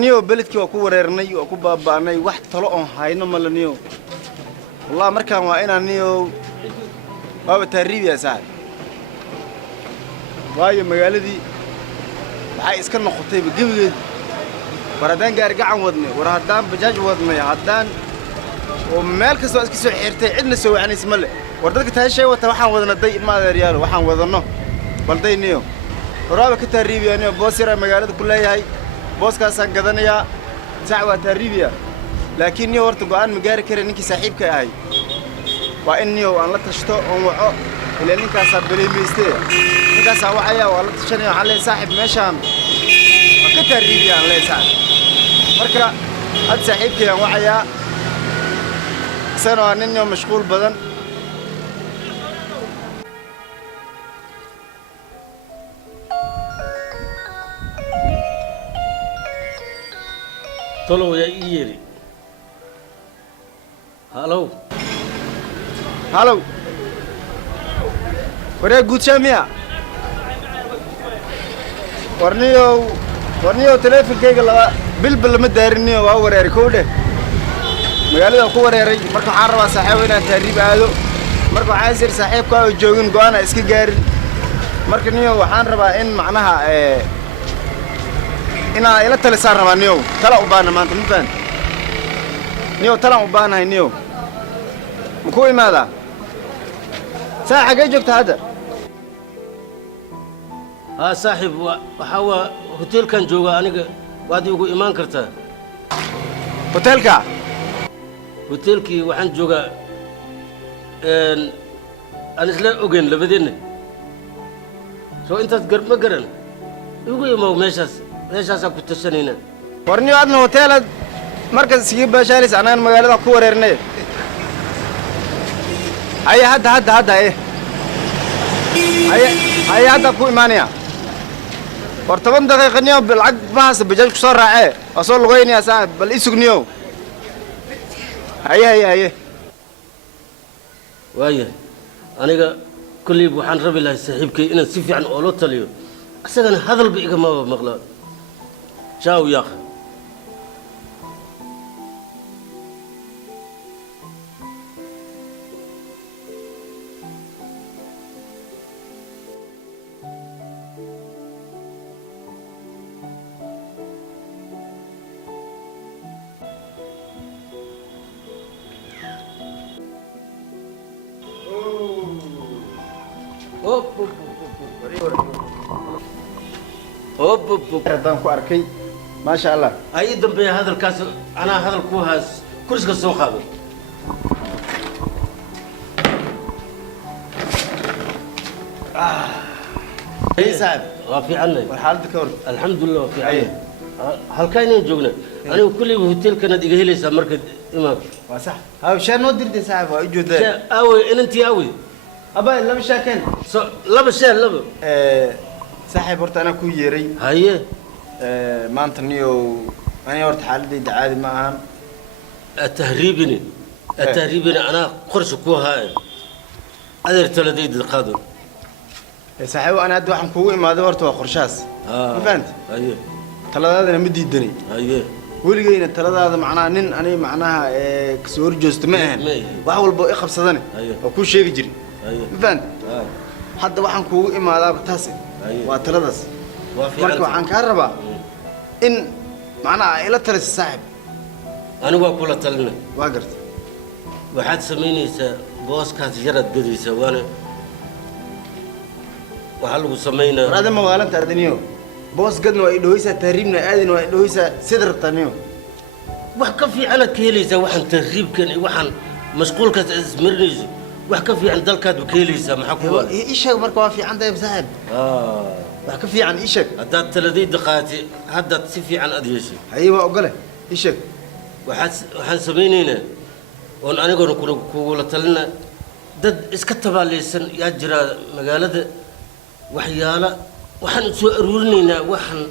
ورنيو بلدك وكو وريرني وكو باباني واحد طلقهم هاينو مالنيو والله مركان وانا نيو بابا تهريب يا سعد واي مقالدي waxay iska noqotay gabigeed waradaan gaar gacan wadnay waradaan bajaaj wadnay hadaan oo meel kasta iska soo xirtay cidna soo wacnays male war dadka taashay wata waxaan wadna day ma adeeryaal waxaan wadano baldayniyo waraaba ka taariibiyaan boos yar magaalada ku leeyahay booskaas aan gadanaya saawa taariibiya laakiin niyo horta go'aan ma gaari karin ninkii saaxiibka ahay waa in niyo aan la tashto oo waco ilaa ninkaas baleemeystay ninkaas waxaya waa la tashanaya xalay saaxiib meeshaan ka taariibiyaan la saaxiib marka had saaxiibkii waxaya سنة أنني مشغول بدن طلعوا يا إيري هالو هالو وريا قوت شامية ورنيو تليفون كيغلا بلبل مدارنيو ووريا ريكوده magaalada ku wareeray marka waxaan rabaa saaxiib inaan taariib aado marka waxaan sir saaxiibka oo joogin go'aan iska gaarin marka niyo waxaan rabaa in macnaha ina ila talisaan rabaa niyo tala u baana maanta mafaan niyo tala u baanahay niyo muku imaada saaxiib xagee joogta hadda saaxiib waxa waa hotelkan jooga aniga waad igu imaan kartaa hotelka hotelkii waxaan joogaa aan isla ogeyn labadeena soo intaas ma garan igu imaw meeshaasaan ku tashanayna warniyo adna hoteelad markaas sigi baashaalis anaan magaalada ku wareernay haya hadda haya ku imaanaya war 10 daqiiqo niyo lacag baas bajaaj ku soo raacay asoo lugeynaya saaxiib bal isugniyo هيا وايه aniga kulli waxaan rabi lahay saaxiibkay inaan si fiican oo loo taliyo asagana hadal ba iga ma maqla jaaw yaa هذا كو أركي ما شاء الله أي دم هذا الكاس أنا هذا الكوهاس كرسي السوق هذا أي سعد وفي عنا والحالة كور الحمد لله وفي عنا هل كاينين جوجنا أنا وكل هوتيل كان دقيه ليس مركز إمام صح ها وشان نودر دي سعد وجود أوي أنت أوي أبا لا مشاكل لا بشان لا صاحب ورت أنا كويري هاي ما أنت نيو أنا ورت حالتي دعادي معهم التهريبني أنا قرش كوها أدر تلديد القادم صاحب أنا أدو عم كوي ما دورت وقرشاس ما فهمت أيه تلا هذا مدي الدنيا أيه ولقينا تلا هذا معناه نن أنا معناها كسور جوست معهن وحول بقى خبصدني وكل شيء يجري ما فهمت حتى waxaan kuugu imaadaa taas waa taladaas marka waxaan ka rabaa in macnaha ila talis saaxib anigu waa kula talina waa gartay waxaad sameynaysaa booskaas yarad gadaysa waxa lagu sameynaa raada magaalada ardaniyo boos gadna waa idhooysa taariibna aadina waa idhooysa sidrataniyo wax ka fiican aad ka helaysaa waxaan taariibkan waxaan mashquulkaas ismarinayso wax ka fiican dalkaad u keenaysaa maxaa ku wada isha marka waa fiican tahay saaxib wax ka fiican isha haddaad taladayda qaati haddaad si fiican aad yeeshay haye waa ogole isha waxaan samaynaynaa oon aniguna kugula talina dad iska tabaalaysan yaa jira magaalada waxyaala waxaan soo aruurinaynaa waxaan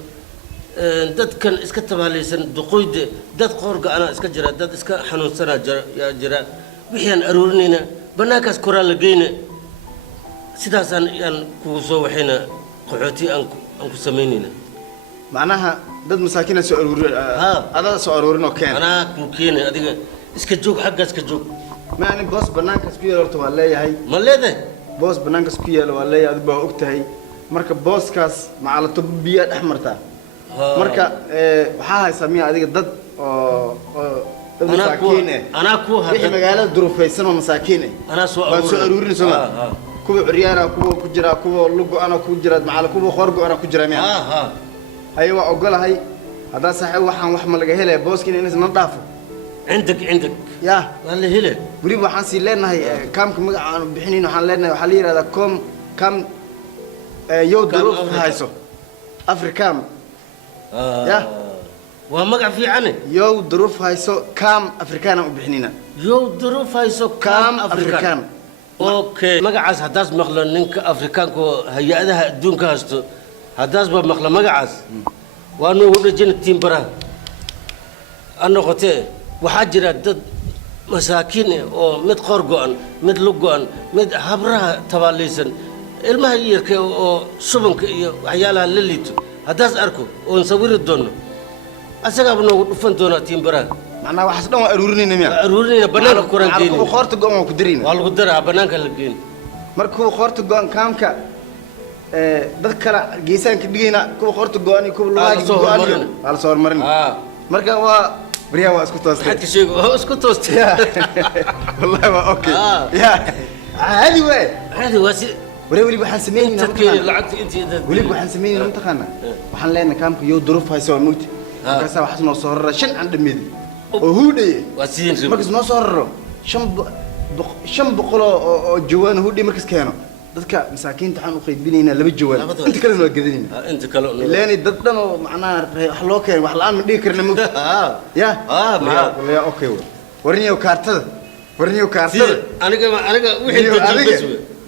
dadkan iska tabaalaysan duqoyda dad qoorga ana iska jira dad iska xanuunsana yaa jira wixii aan aruurinaynaa banaankaas koraan la geyna sidaasaan kugu soo waxayna qaxooti aan ku samaynayna macnaha dad masaakiin soo aruurin adaa soo aruurin oo keen anaa ku keenay adiga iska joog xaggaas ka joog ma ani boos banaankaas ku yeelto waa leeyahay ma leedahay boos banaankaas ku yeelo waa leeyahay adiga baa ogtahay marka booskaas macalato biyo dhaxmarta marka waxaa haysaa miya adiga dad oo masaakiin anaa ku wixii magaalada duruufaysan oo masaakiin anaa soo aruurin soo kuwa curyaana kuwa ku jira kuwa lugo ana ku jira macala kuwa qorgo ana ku jira miya hayo waa ogolahay hadaa saaxiib waxaan wax ma laga helay booskiina inaysan dhaafo عندك يا والله هلا وليبو حنسي لنا هي كام مقع بحنين وحن لنا وحلير هذا كم يو ظروف هايسو افريكام يا ومقع في عنه يو ظروف هايسو كام افريكان بحنينا يو ظروف هايسو كام افريكان اوكي مقعس هداس مخلا نينك افريكان كو هيئتها ادون كاستو هداس بمخلا مقعس وانو ودجين تيم برا انو قتي waxaa jira dad masaakiin oo mid qor go'an mid lug go'an mid habraha tabaalaysan ilmaha yarka oo subanka iyo waxyaalaha la liito haddaas arko oon sawiri doono asagaaba noogu dhufan doonaa tiimbaraha macnaa waxaas dhan waa aruurinayna miya aruurinayna banaanka kuran geeni kuwa qoorta go'an waa ku darayna waa lagu daraa banaanka la geeni marka kuwa qoorta go'an kaamka dad kale geesaan ka dhigayna kuwa qoorta go'an iyo kuwa lugaha go'an waa la soo hormarin marka waa بريا واسكت حد شيء هو اسكت والله ما اوكي يا عادي وين عادي واسي ولي بحال سميني تفكير لعبت انت ولي بحال سميني منطقنا وحن لنا كامك يو ظروف هاي سو موت كاسا واحد نو صور شن عند ميدي وهودي واسين مركز نو صور شم بقولو جوان هودي مركز كانوا dadka masaakiinta waxaan u qaybinayna laba jawaan inta kale waa gadinayna inta kale leeni dad dhan oo macnaa wax loo keenay wax la'aan ma dhigi karna mug ya wala okay warniyo kaartada aniga wixii dadbas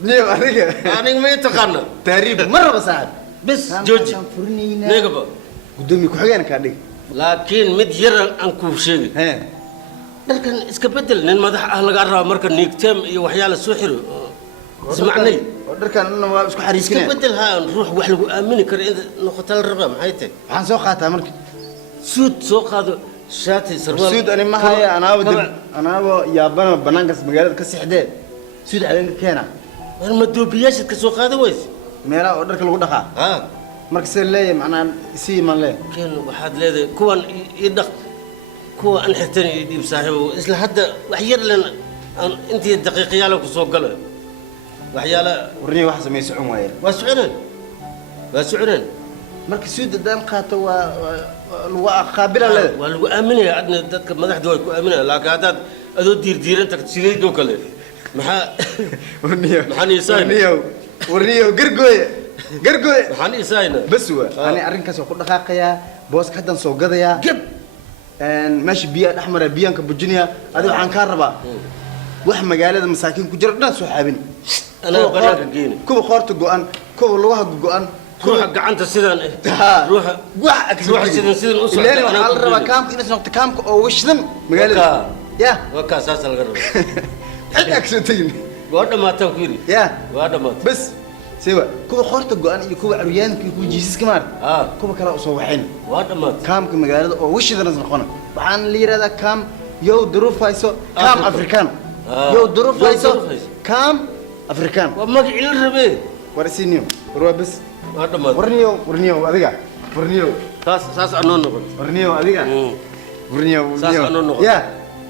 niyo aniga ma taqaana taariib marba saad bas jooji neegaba gudoomiye ku xigeen ka dhig laakiin mid yar aan ku sheegay dalkan iska bedel nin madax ah laga rabo marka niigteem iyo waxyaalo soo xiro اسمعني ودركان انه اسكو حريسكنا استبدل ها نروح wax lagu aamini karo in noqoto la raba maxay tahay waxaan soo qaataa markii suud soo qaado shaati sarwaal suud ani ma haya anaabo yaabana banaankas magaalada ka sixdee suud calanka keena war ma doobiyashad ka soo qaado ways meelaha oo dharka lagu dhaqaa marka see leeyahay macnaa si ma lee keen waxaad leedahay kuwan ii dhaq kuwa aan xirtan ii dhiib saaxiibo isla hadda wax yar leen intii daqiiqayaal ku soo galay waxyaala warniyo wax sameey socon waayeen waa socon marka suud daan qaato waa lagu qaabila le waa lagu aaminaya adna dadka madaxda way ku aaminayaan laakiin hadaad adoo diirdiiran tagto sideedoo kale maxaa warniyo gargooye maxaan isaayna bas waa ani arrinkaas ku dhaqaaqayaa booska hadan soo gadayaa gab meesha biyo dhaxmara biyanka bujinaya adiga waxaan ka rabaa wax magaalada masaakiin ku jira dhan soo xaabin أنا بلاك جيني كوب خورت جوان كوب لوها جوان روح قعنت سيدان روح روح سيدان أسرع لا أنا على الربا كام في ناس نقطة كام أو وش ذم مقالة يا وكا أساس الغرب أكسوتين وهذا ما تنكيري يا وهذا ما بس سوى كوب خورت جوان يكوب عريان كوب جيسس كمان كوب كلا أصوحين وهذا ما كام كمقالة أو وش ذا نزل خنا بعن ليرة ذا كام يو ظروف هايسو كام أفريكان يو ظروف هايسو كام أفريكان وما قيل الربي ورسينيو وروا بس هذا ما ورنيو أذيك ورنيو ساس أنون نقول ورنيو أذيك ورنيو ساس أنون نقول يا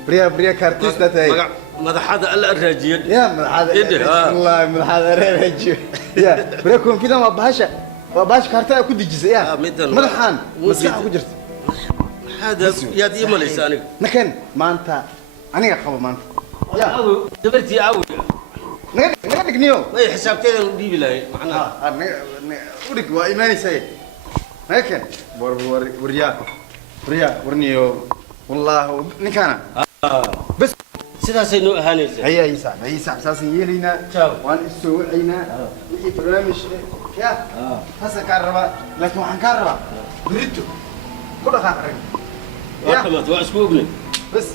بريا كارتيس ده تاي ماذا هذا الرجال يا هذا والله من هذا الرجال يا بريكم كده ما باش كارتا أكو دجزء يا مدحان مسح أكو جرت هذا يا دي ما لسانك نكن ما أنت أنا خبر ما أنت يا دبرتي أوي نقدك نيو ما حسابتين دي بلا معناها ودك وإيماني سيد لكن ورنيو والله نكانا بس سيدا سينو أهاني هيا يسعب ساسي يلينا وان السوعينا وحي برامج يا هسا كهرباء لكن وحن كهرباء بريتو كل خاطرين يا ما تواسكوبني بس